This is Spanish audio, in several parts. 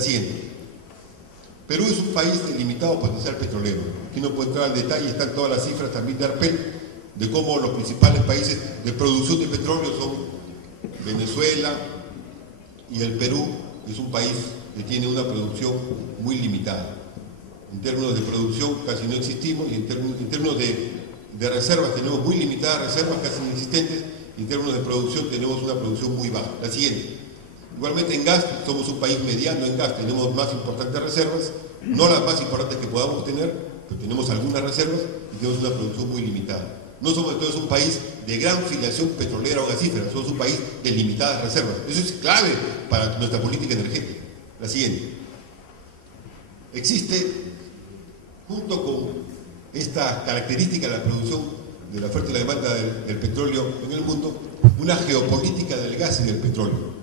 La siguiente. Perú es un país de limitado potencial petrolero. Aquí no puedo entrar al detalle, están todas las cifras también de ARPEL, de cómo los principales países de producción de petróleo son Venezuela y el Perú, que es un país que tiene una producción muy limitada. En términos de producción casi no existimos, y en términos de reservas tenemos muy limitadas reservas, casi inexistentes, y en términos de producción tenemos una producción muy baja. La siguiente. Igualmente en gas, somos un país mediano en gas, tenemos más importantes reservas, no las más importantes que podamos tener, pero tenemos algunas reservas y tenemos una producción muy limitada. No somos entonces un país de gran filiación petrolera o gasífera, somos un país de limitadas reservas. Eso es clave para nuestra política energética. La siguiente. Existe, junto con esta característica de la producción, de la oferta y la demanda del petróleo en el mundo, una geopolítica del gas y del petróleo.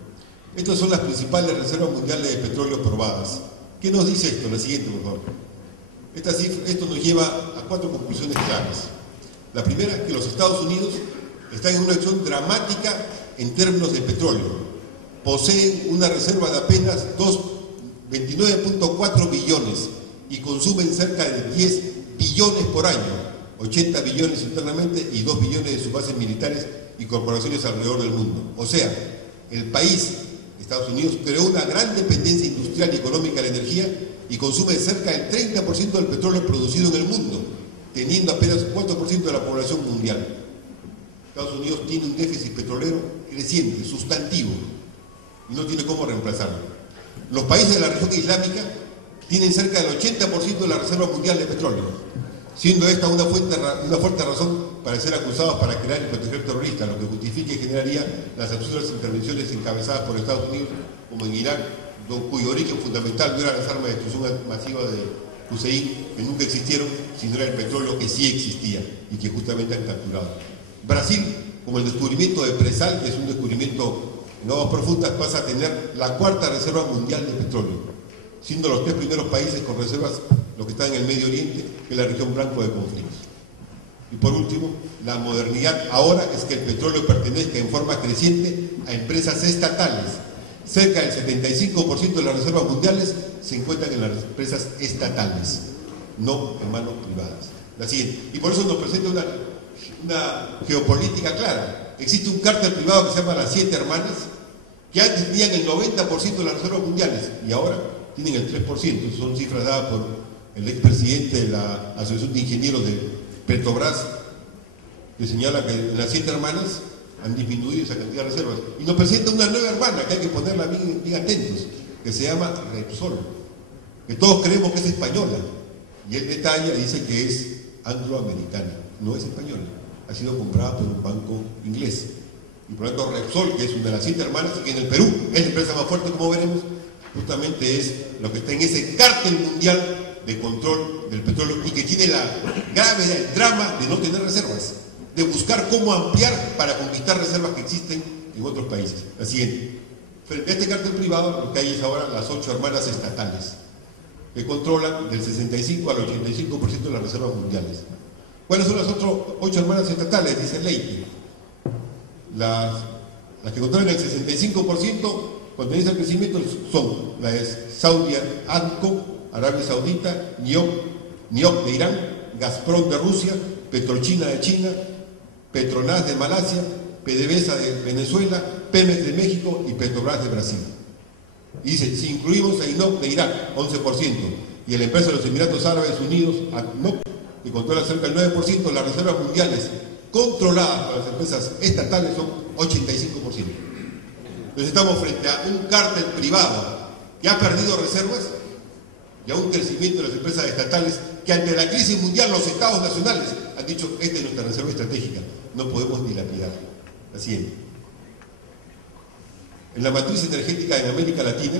Estas son las principales reservas mundiales de petróleo probadas. ¿Qué nos dice esto? La siguiente, por favor. Esto nos lleva a 4 conclusiones claras. La primera es que los Estados Unidos están en una situación dramática en términos de petróleo. Poseen una reserva de apenas 29.4 billones y consumen cerca de 10 billones por año, 80 billones internamente y 2 billones de sus bases militares y corporaciones alrededor del mundo. O sea, el país, Estados Unidos, creó una gran dependencia industrial y económica de la energía y consume cerca del 30% del petróleo producido en el mundo, teniendo apenas 4% de la población mundial. Estados Unidos tiene un déficit petrolero creciente, sustantivo, y no tiene cómo reemplazarlo. Los países de la región islámica tienen cerca del 80% de la reserva mundial de petróleo, siendo esta una fuerte razón para ser acusados para crear y proteger terroristas, lo que justifica y generaría las absurdas intervenciones encabezadas por Estados Unidos, como en Irak, cuyo origen fundamental no era las armas de destrucción masiva de Hussein, que nunca existieron, sino era el petróleo que sí existía y que justamente han capturado. Brasil, como el descubrimiento de Presal, que es un descubrimiento en aguas profundas, pasa a tener la 4ª reserva mundial de petróleo, siendo los 3 primeros países con reservas los que están en el Medio Oriente, que es la región blanco de conflictos. Y por último, la modernidad ahora es que el petróleo pertenezca en forma creciente a empresas estatales. Cerca del 75% de las reservas mundiales se encuentran en las empresas estatales, no en manos privadas. La siguiente. Y por eso nos presenta una geopolítica clara. Existe un cártel privado que se llama las 7 hermanas, que antes tenían el 90% de las reservas mundiales y ahora tienen el 3%. Son cifras dadas por el expresidente de la Asociación de Ingenieros de Petrobras, que señala que en las 7 hermanas han disminuido esa cantidad de reservas. Y nos presenta una nueva hermana que hay que ponerla bien atentos, que se llama Repsol, que todos creemos que es española. Y él detalla, dice que es angloamericana, no es española. Ha sido comprada por un banco inglés. Y por lo tanto Repsol, que es una de las 7 hermanas, y que en el Perú es la empresa más fuerte, como veremos, justamente es lo que está en ese cártel mundial de control del petróleo y que tiene la gravedad, el drama de no tener reservas, de buscar cómo ampliar para conquistar reservas que existen en otros países. La siguiente. Frente a este cártel privado, lo que hay es ahora las 8 hermanas estatales, que controlan del 65 al 85% de las reservas mundiales. ¿Cuáles son las otras 8 hermanas estatales? Dice Leite. Las que controlan el 65% con tendencia al crecimiento son la de Saudi Aramco, Arabia Saudita, NIOC de Irán, Gazprom de Rusia, Petrochina de China, Petronas de Malasia, PDVSA de Venezuela, Pemex de México y Petrobras de Brasil. Y dice, si incluimos a INOC de Irak, 11%, y a la empresa de los Emiratos Árabes Unidos, ADNOC, que controla cerca del 9%, las reservas mundiales controladas por las empresas estatales son 85%. Entonces estamos frente a un cártel privado que ha perdido reservas y a un crecimiento de las empresas estatales que ante la crisis mundial los estados nacionales han dicho, esta es nuestra reserva estratégica, no podemos dilapidar. La siguiente. En la matriz energética en América Latina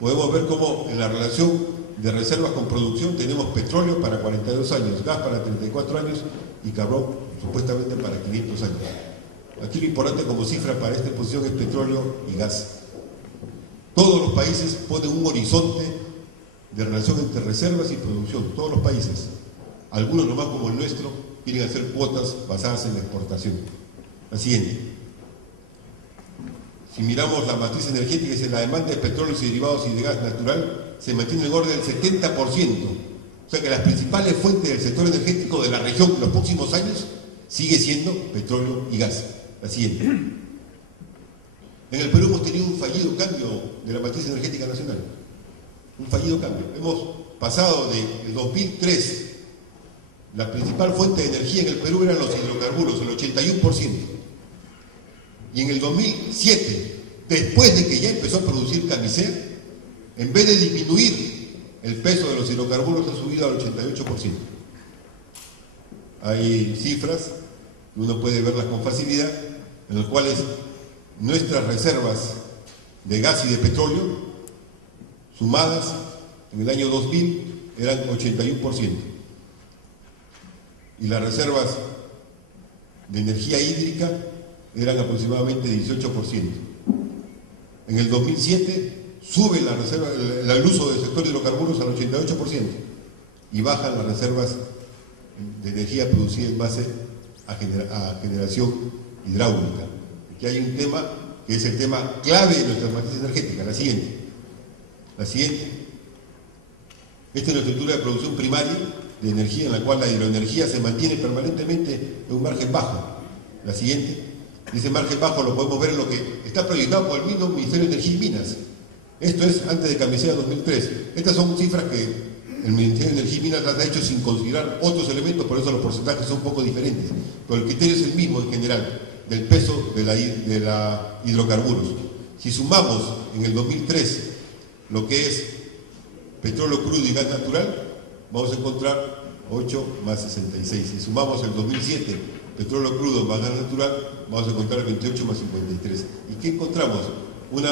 podemos ver cómo en la relación de reservas con producción tenemos petróleo para 42 años, gas para 34 años y carbón supuestamente para 500 años. Aquí lo importante como cifra para esta exposición es petróleo y gas. Todos los países ponen un horizonte de relación entre reservas y producción, todos los países. Algunos, nomás como el nuestro, quieren hacer cuotas basadas en la exportación. La siguiente. si miramos la matriz energética, es la demanda de petróleo y derivados y de gas natural, se mantiene en el orden del 70%. O sea que las principales fuentes del sector energético de la región en los próximos años sigue siendo petróleo y gas. La siguiente. En el Perú hemos tenido un fallido cambio de la matriz energética nacional. Un fallido cambio. Hemos pasado de 2003, la principal fuente de energía en el Perú eran los hidrocarburos, el 81%. Y en el 2007, después de que ya empezó a producir Camisea, en vez de disminuir el peso de los hidrocarburos, ha subido al 88%. Hay cifras que uno puede verlas con facilidad, en las cuales nuestras reservas de gas y de petróleo, sumadas en el año 2000, eran 81%. Y las reservas de energía hídrica eran aproximadamente 18%. En el 2007 sube la reserva, el uso del sector de hidrocarburos al 88% y bajan las reservas de energía producida en base a generación hidráulica. Aquí hay un tema que es el tema clave de nuestra matriz energética. La siguiente. Esta es la estructura de producción primaria de energía, en la cual la hidroenergía se mantiene permanentemente en un margen bajo. La siguiente. Ese margen bajo lo podemos ver en lo que está proyectado por el mismo Ministerio de Energía y Minas. Esto es antes de Camisea 2003. Estas son cifras que el Ministerio de Energía y Minas las ha hecho sin considerar otros elementos, por eso los porcentajes son un poco diferentes. Pero el criterio es el mismo en general, del peso de la hidrocarburos. Si sumamos en el 2003 lo que es petróleo crudo y gas natural, vamos a encontrar 8 más 66. Si sumamos el 2007, petróleo crudo más gas natural, vamos a encontrar 28 más 53. ¿Y qué encontramos? Un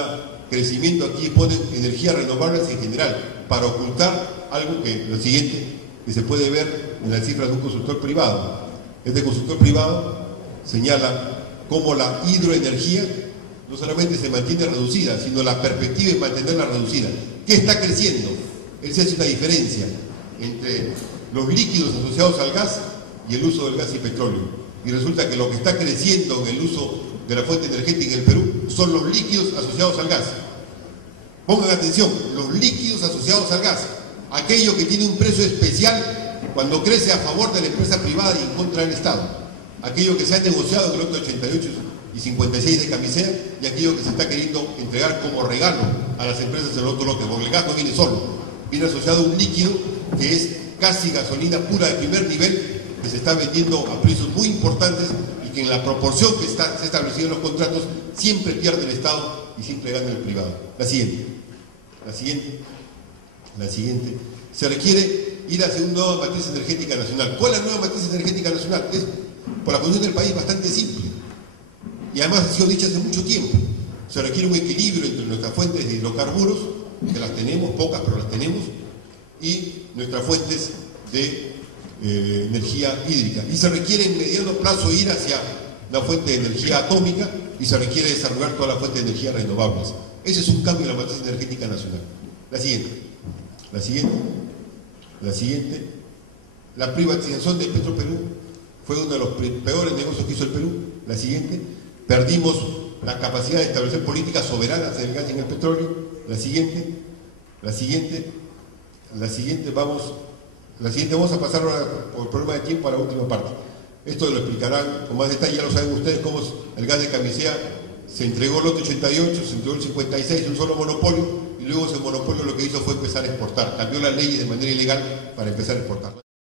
crecimiento, aquí ponen energías renovables en general, para ocultar algo que, lo siguiente, que se puede ver en las cifras de un consultor privado. Este consultor privado señala cómo la hidroenergía no solamente se mantiene reducida, sino la perspectiva es mantenerla reducida. ¿Qué está creciendo? Él se hace una diferencia entre los líquidos asociados al gas y el uso del gas y petróleo. Y resulta que lo que está creciendo en el uso de la fuente energética en el Perú son los líquidos asociados al gas. Pongan atención, los líquidos asociados al gas, aquello que tiene un precio especial cuando crece a favor de la empresa privada y en contra del Estado, aquello que se ha negociado en el lote 88 y 56 de Camisea y aquello que se está queriendo entregar como regalo a las empresas en el otro lote, porque el gas no viene solo, viene asociado a un líquido que es casi gasolina pura de primer nivel, que se está vendiendo a precios muy importantes y que en la proporción que se ha establecido en los contratos siempre pierde el Estado y siempre gana el privado. La siguiente. Se requiere ir hacia una nueva matriz energética nacional. ¿Cuál es la nueva matriz energética nacional? Es, por la condición del país, bastante simple. Y además ha sido dicha hace mucho tiempo. Se requiere un equilibrio entre nuestras fuentes de hidrocarburos, que las tenemos, pocas, pero las tenemos, y nuestras fuentes de energía hídrica. Y se requiere en mediano plazo ir hacia la fuente de energía atómica y se requiere desarrollar toda la fuente de energía renovables. Ese es un cambio en la matriz energética nacional. La siguiente. La privatización de Petroperú fue uno de los peores negocios que hizo el Perú. La siguiente. Perdimos la capacidad de establecer políticas soberanas en el gas y en el petróleo. La siguiente. Vamos a pasar ahora por el problema de tiempo a la última parte. Esto lo explicarán con más detalle, ya lo saben ustedes, cómo el gas de Camisea se entregó el lote 88, se entregó el 56, un solo monopolio, y luego ese monopolio lo que hizo fue empezar a exportar, cambió las leyes de manera ilegal para empezar a exportar.